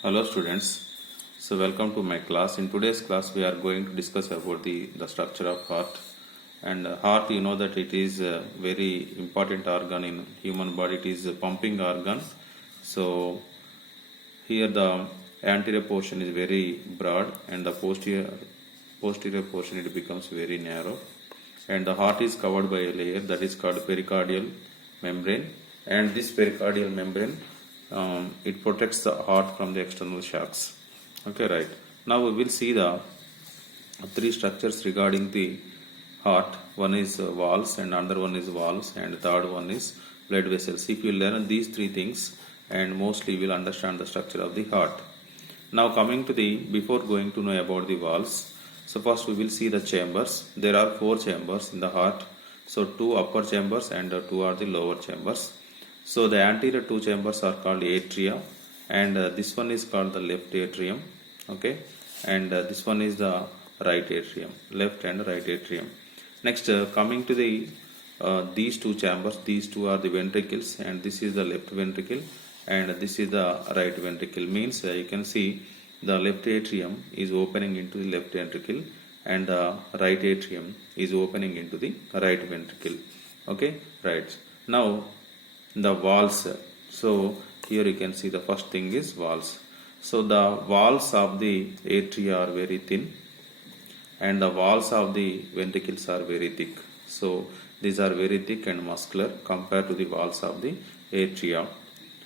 Hello students, so welcome to my class. In today's class we are going to discuss about the structure of heart. And heart, you know that it is a very important organ in human body. It is a pumping organ. So here the anterior portion is very broad and the posterior portion it becomes very narrow. And the heart is covered by a layer that is called pericardial membrane, and this pericardial membrane it protects the heart from the external shocks. Okay, right. Now we will see the three structures regarding the heart. One is valves, and another one is valves, and third one is blood vessels. If you learn these three things, and mostly you will understand the structure of the heart. Now coming to the, before going to know about the valves, so first we will see the chambers. There are four chambers in the heart. So two upper chambers and two are the lower chambers. So the anterior two chambers are called atria, and this one is called the left atrium. Okay, and this one is the right atrium, left and right atrium. Next, coming to the these two chambers, these two are the ventricles, and this is the left ventricle, and this is the right ventricle. Means you can see the left atrium is opening into the left ventricle, and the right atrium is opening into the right ventricle. Okay, right. Now the valves. So here you can see the first thing is valves. So the walls of the atria are very thin, and the walls of the ventricles are very thick. So these are very thick and muscular compared to the walls of the atria.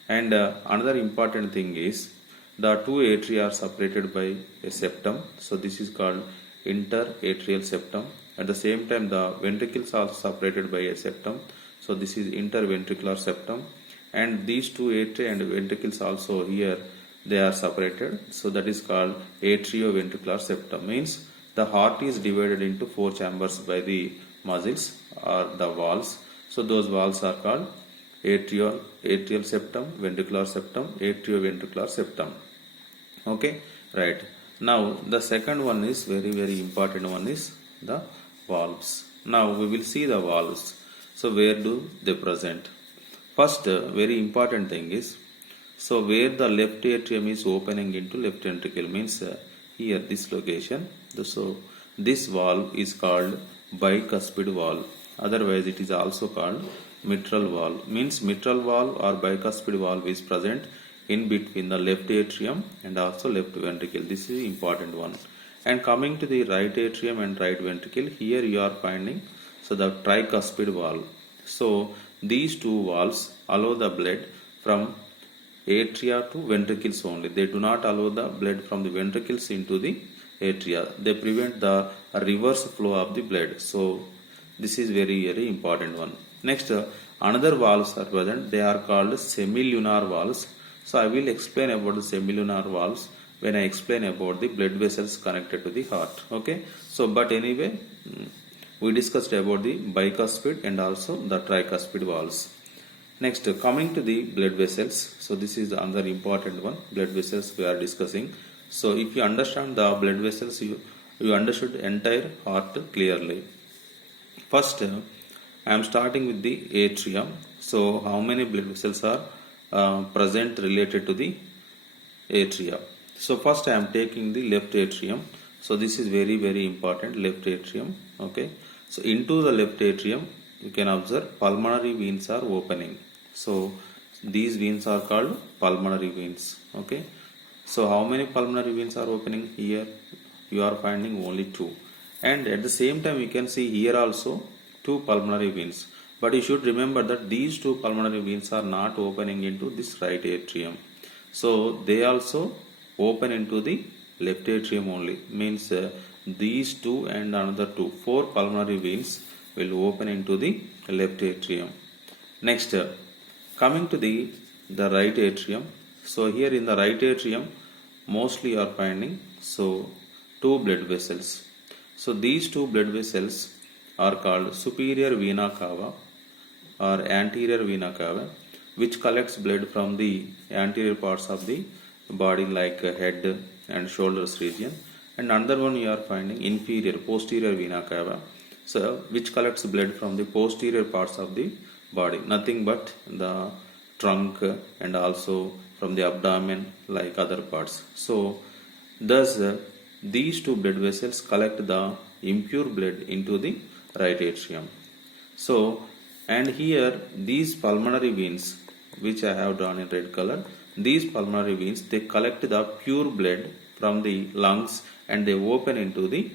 And another important thing is the two atria are separated by a septum. So this is called interatrial septum. At the same time, the ventricles are separated by a septum. So this is interventricular septum. And these two atria and ventricles also here they are separated. So that is called atrioventricular septum. Means the heart is divided into four chambers by the muscles or the valves. So those valves are called atrial septum, ventricular septum, atrioventricular septum. Okay, right. Now the second one is very important one is the valves. Now we will see the valves. So where do they present? First, very important thing is, so where the left atrium is opening into left ventricle means here this location. So this valve is called bicuspid valve. Otherwise it is also called mitral valve. Means mitral valve or bicuspid valve is present in between the left atrium and also left ventricle. This is important one. And coming to the right atrium and right ventricle, here you are finding so the tricuspid valve. So these two valves allow the blood from atria to ventricles only. They do not allow the blood from the ventricles into the atria. They prevent the reverse flow of the blood. So this is very important one. Next, another valves are present. They are called semilunar valves. So I will explain about the semilunar valves when I explain about the blood vessels connected to the heart. Okay. So but anyway, we discussed about the bicuspid and also the tricuspid valves. Next, coming to the blood vessels. So this is another important one. Blood vessels we are discussing. So if you understand the blood vessels, you understood entire heart clearly. First, I am starting with the atrium. So how many blood vessels are present related to the atria? So first I am taking the left atrium. So this is very important, left atrium. Okay. So into the left atrium, you can observe pulmonary veins are opening. So these veins are called pulmonary veins. Okay. So how many pulmonary veins are opening here? You are finding only two. And at the same time, you can see here also two pulmonary veins. But you should remember that these two pulmonary veins are not opening into this right atrium. So they also open into the left atrium only. Means these two and another two, four pulmonary veins will open into the left atrium. Next, coming to the right atrium. So here in the right atrium, mostly you are finding so two blood vessels. So these two blood vessels are called superior vena cava or anterior vena cava, which collects blood from the anterior parts of the body like head and shoulders region. And another one you are finding inferior, posterior vena cava, so which collects blood from the posterior parts of the body, nothing but the trunk and also from the abdomen like other parts. So thus these two blood vessels collect the impure blood into the right atrium. So and here these pulmonary veins which I have drawn in red color, these pulmonary veins, they collect the pure blood from the lungs and they open into the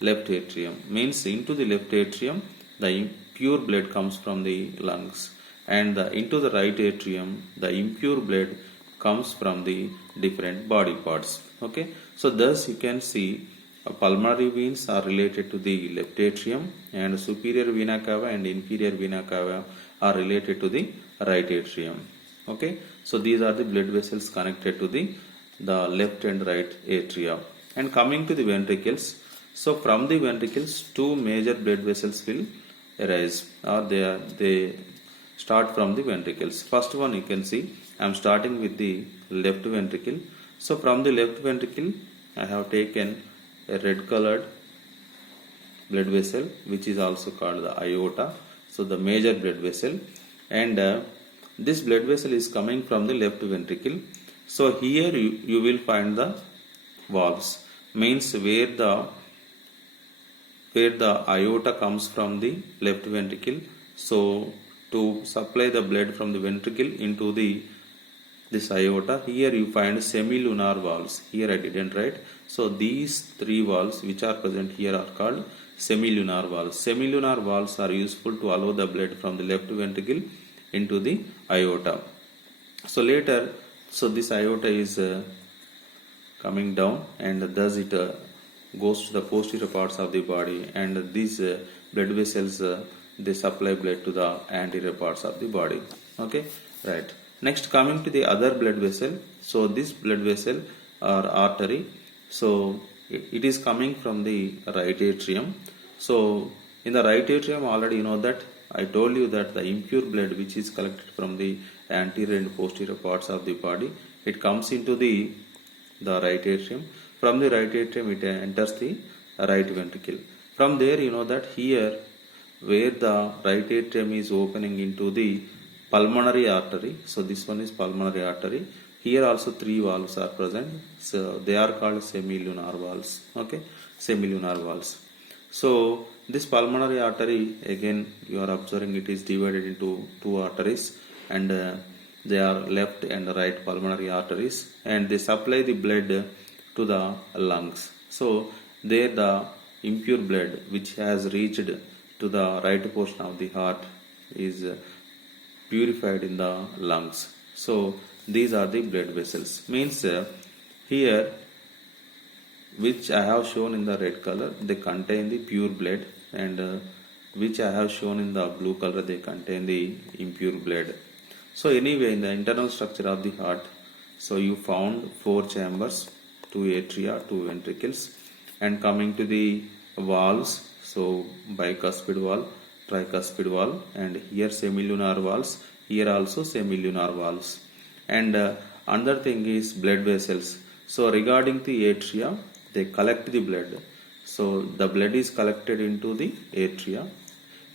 left atrium. Means into the left atrium the pure blood comes from the lungs, and into the right atrium the impure blood comes from the different body parts. Okay, so thus you can see pulmonary veins are related to the left atrium, and superior vena cava and inferior vena cava are related to the right atrium. Okay, so these are the blood vessels connected to the left and right atria. And coming to the ventricles, so from the ventricles two major blood vessels will arise, or they start from the ventricles. First one you can see I am starting with the left ventricle. So from the left ventricle I have taken a red colored blood vessel which is also called the aorta, so the major blood vessel, and this blood vessel is coming from the left ventricle. So here you will find the valves, means where the aorta comes from the left ventricle. So to supply the blood from the ventricle into this aorta, here you find semilunar valves. Here I didn't write. So these three valves which are present here are called semilunar valves. Semilunar valves are useful to allow the blood from the left ventricle into the aorta. So later, so this aorta is coming down, and thus it goes to the posterior parts of the body, and these blood vessels they supply blood to the anterior parts of the body. Okay, right. Next, coming to the other blood vessel, so this blood vessel or artery, so it is coming from the right atrium. So in the right atrium, already you know that I told you that the impure blood which is collected from the anterior and posterior parts of the body, it comes into the right atrium. From the right atrium it enters the right ventricle. From there you know that here where the right atrium is opening into the pulmonary artery, so this one is pulmonary artery. Here also three valves are present, so they are called semilunar valves. Okay, semilunar valves. So this pulmonary artery, again you are observing it is divided into two arteries, and they are left and right pulmonary arteries, and they supply the blood to the lungs. So there the impure blood which has reached to the right portion of the heart is purified in the lungs. So these are the blood vessels. Means here which I have shown in the red color, they contain the pure blood, and which I have shown in the blue color, they contain the impure blood. So anyway, in the internal structure of the heart, so you found four chambers, two atria, two ventricles, and coming to the valves, so bicuspid valve, tricuspid valve, and here semilunar valves, here also semilunar valves. And another thing is blood vessels. So regarding the atria, they collect the blood. So the blood is collected into the atria,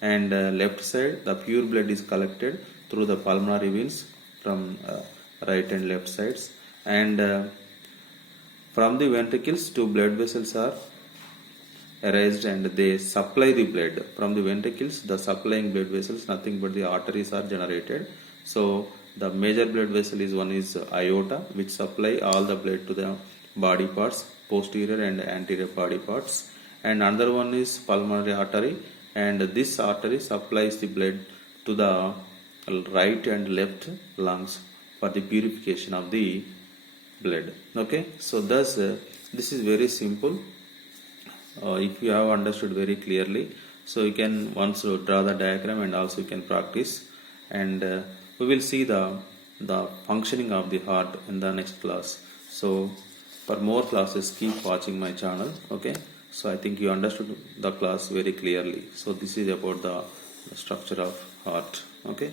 and left side the pure blood is collected through the pulmonary veins from right and left sides, and from the ventricles two blood vessels are arised, and they supply the blood. From the ventricles the supplying blood vessels, nothing but the arteries are generated. So the major blood vessel is one is aorta, which supply all the blood to the body parts, posterior and anterior body parts, and another one is pulmonary artery, and this artery supplies the blood to the right and left lungs for the purification of the blood. Okay, so thus this is very simple. If you have understood very clearly, so you can once draw the diagram, and also you can practice, and we will see the functioning of the heart in the next class. So for more classes, keep watching my channel. Okay, so I think you understood the class very clearly. So this is about the structure of heart. Okay.